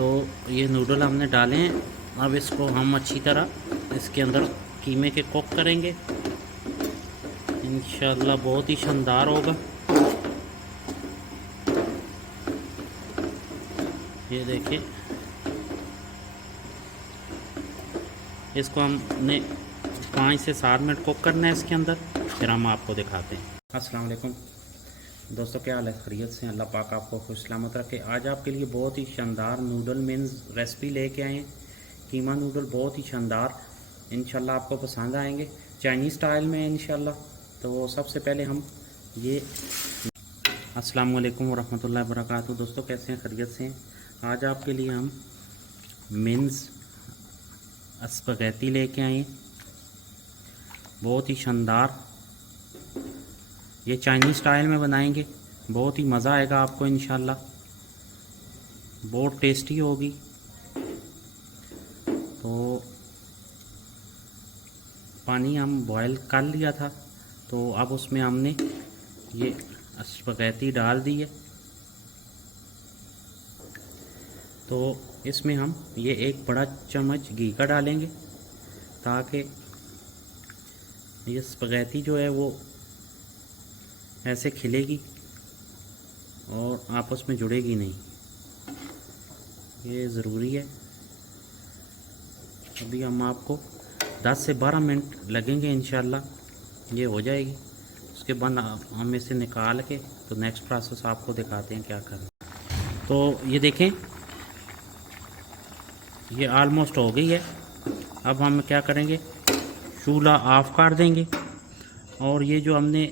तो ये नूडल हमने डाले हैं। अब इसको हम अच्छी तरह इसके अंदर कीमे के कुक करेंगे। इंशाल्लाह बहुत ही शानदार होगा। ये देखिए, इसको हमने 5 से 7 मिनट कुक करना है इसके अंदर, फिर हम आपको दिखाते हैं। अस्सलाम वालेकुम दोस्तों, क्या हाल है? खैरियत से? अल्लाह पाक आपको खुश सलामत रखे। आज आपके लिए बहुत ही शानदार नूडल मीन्स रेसिपी लेके आए हैं। कीमा नूडल बहुत ही शानदार, इंशाल्लाह आपको पसंद आएंगे। चाइनीज़ स्टाइल में इंशाल्लाह। तो सबसे पहले हम ये अस्सलाम वालेकुम वरहमतुल्लाहि वबरकातुहू। दोस्तों कैसे हैं? खैरियत से हैं? आज आपके लिए हम मीन्स स्पगैती लेके आए, बहुत ही शानदार। ये चाइनीज़ स्टाइल में बनाएंगे, बहुत ही मज़ा आएगा आपको इंशाल्लाह, बहुत टेस्टी होगी। तो पानी हम बॉयल कर लिया था, तो अब उसमें हमने ये स्पगैती डाल दी है। तो इसमें हम ये 1 बड़ा चम्मच घी का डालेंगे, ताकि ये स्पगैती जो है वो ऐसे खिलेगी और आपस में जुड़ेगी नहीं, ये ज़रूरी है। अभी हम आपको 10 से 12 मिनट लगेंगे, इंशाल्लाह ये हो जाएगी। उसके बाद हम इसे निकाल के तो नेक्स्ट प्रोसेस आपको दिखाते हैं क्या करें। तो ये देखें, ये ऑलमोस्ट हो गई है। अब हम क्या करेंगे, चूल्हा ऑफ कर देंगे और ये जो हमने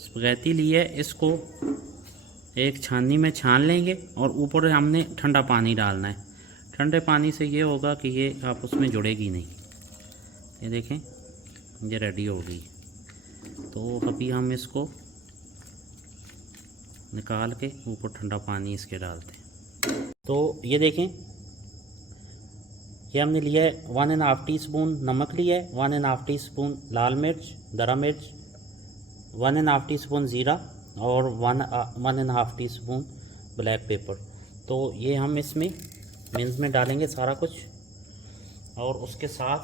स्पगैती ली है इसको एक छाननी में छान लेंगे और ऊपर हमने ठंडा पानी डालना है। ठंडे पानी से ये होगा कि ये आपस में जुड़ेगी नहीं। ये देखें, ये रेडी हो गई। तो अभी हम इसको निकाल के ऊपर ठंडा पानी इसके डालते हैं। तो ये देखें, ये हमने लिया है 1.5 टीस्पून नमक लिया है, 1.5 टीस्पून लाल मिर्च, दरा मिर्च, 1.5 टीस्पून ज़ीरा और 1.5 टीस्पून ब्लैक पेपर। तो ये हम इसमें मीन्स में डालेंगे सारा कुछ। और उसके साथ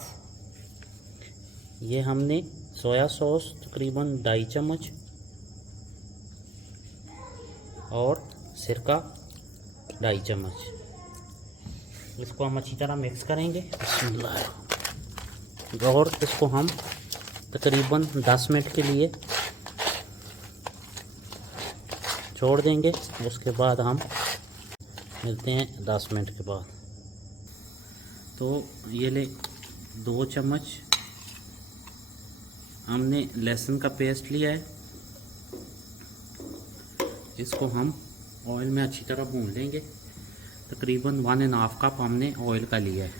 ये हमने सोया सॉस तकरीबन 2.5 चम्मच और सिरका 2.5 चम्मच। इसको हम अच्छी तरह मिक्स करेंगे और इसको हम तकरीबन 10 मिनट के लिए छोड़ देंगे। उसके बाद हम मिलते हैं 10 मिनट के बाद। तो ये ले 2 चम्मच हमने लहसुन का पेस्ट लिया है, इसको हम ऑयल में अच्छी तरह भून लेंगे। तकरीबन 1.5 कप हमने ऑयल का लिया है।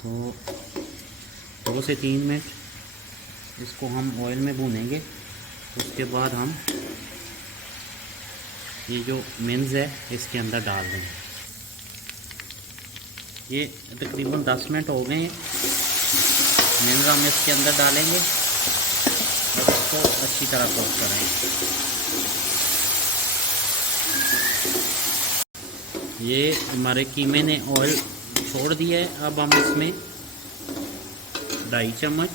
तो 2 से 3 मिनट इसको हम ऑयल में भूनेंगे। उसके बाद हम ये जो मीन्स है इसके अंदर डाल देंगे। ये तकरीबन 10 मिनट हो गए हैं। मीन्स हम इसके अंदर डालेंगे और इसको अच्छी तरह कुक करेंगे। ये हमारे कीमे ने ऑयल छोड़ दिया है। अब हम इसमें 2.5 चम्मच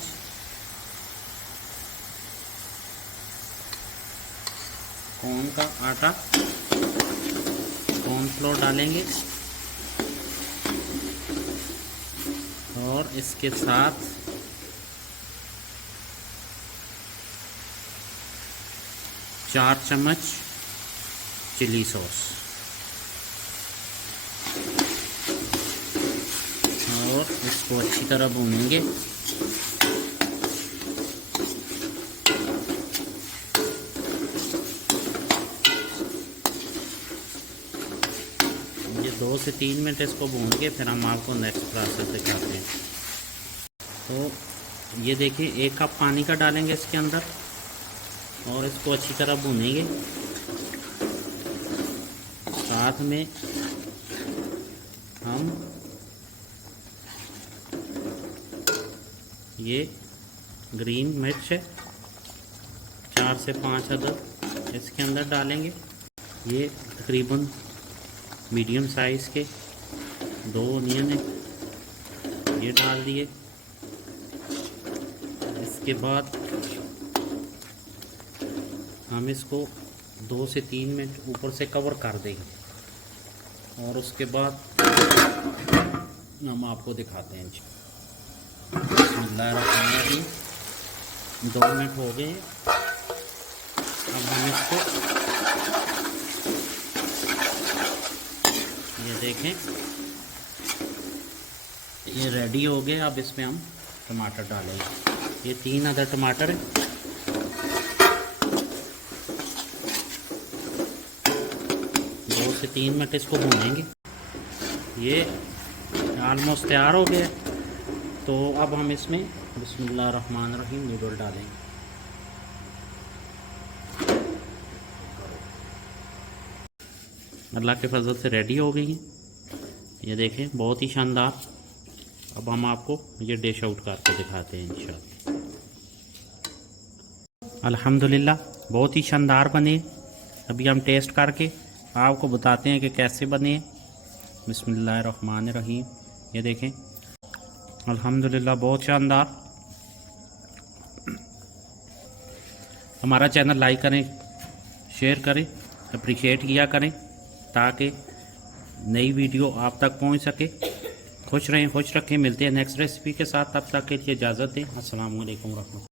कॉर्न का आटा, कॉर्नफ्लोर डालेंगे और इसके साथ चार चम्मच चिली सॉस और इसको अच्छी तरह भूनेंगे। ये 2 से 3 मिनट इसको भून के फिर हम आपको नेक्स्ट प्रोसेस दिखाते हैं। तो ये देखिए, 1 कप पानी का डालेंगे इसके अंदर और इसको अच्छी तरह भूनेंगे। साथ में हम ये ग्रीन मिर्च है 4 से 5 अदद इसके अंदर डालेंगे ये तकरीबन मीडियम साइज़ के 2 ऑनियन है, ये डाल दिए। इसके बाद हम इसको 2 से 3 मिनट ऊपर से कवर कर देंगे और उसके बाद हम आपको दिखाते हैं। बिस्मिल्लाहिर्रहमानिर्रहीम। 2 मिनट हो गए। अब हम इसको ये देखें, ये रेडी हो गए। अब इसमें हम टमाटर डालेंगे। ये 3 अदर टमाटर है। 2 से 3 मिनट इसको भूनेंगे। ये ऑलमोस्ट तैयार हो गया। तो अब हम इसमें बिस्मिल्लाहिर्रहमानिर्रहीम नूडल डालेंगे। अल्लाह के फजल से रेडी हो गई हैं। ये देखें, बहुत ही शानदार। अब हम आपको ये डिश आउट करके दिखाते हैं इंशाल्लाह। अल्हम्दुलिल्लाह बहुत ही शानदार बने। अभी हम टेस्ट करके आपको बताते हैं कि कैसे बने। बिस्मिल्लाहिर्रहमानिर्रहीम। ये देखें, अल्हम्दुलिल्लाह बहुत शानदार। हमारा चैनल लाइक करें, शेयर करें, अप्रिशिएट किया करें ताकि नई वीडियो आप तक पहुंच सके। खुश रहें, खुश रखें। मिलते हैं नेक्स्ट रेसिपी के साथ। तब तक के लिए इजाज़त दें। अस्सलाम वालेकुम रहमतुल्लाह।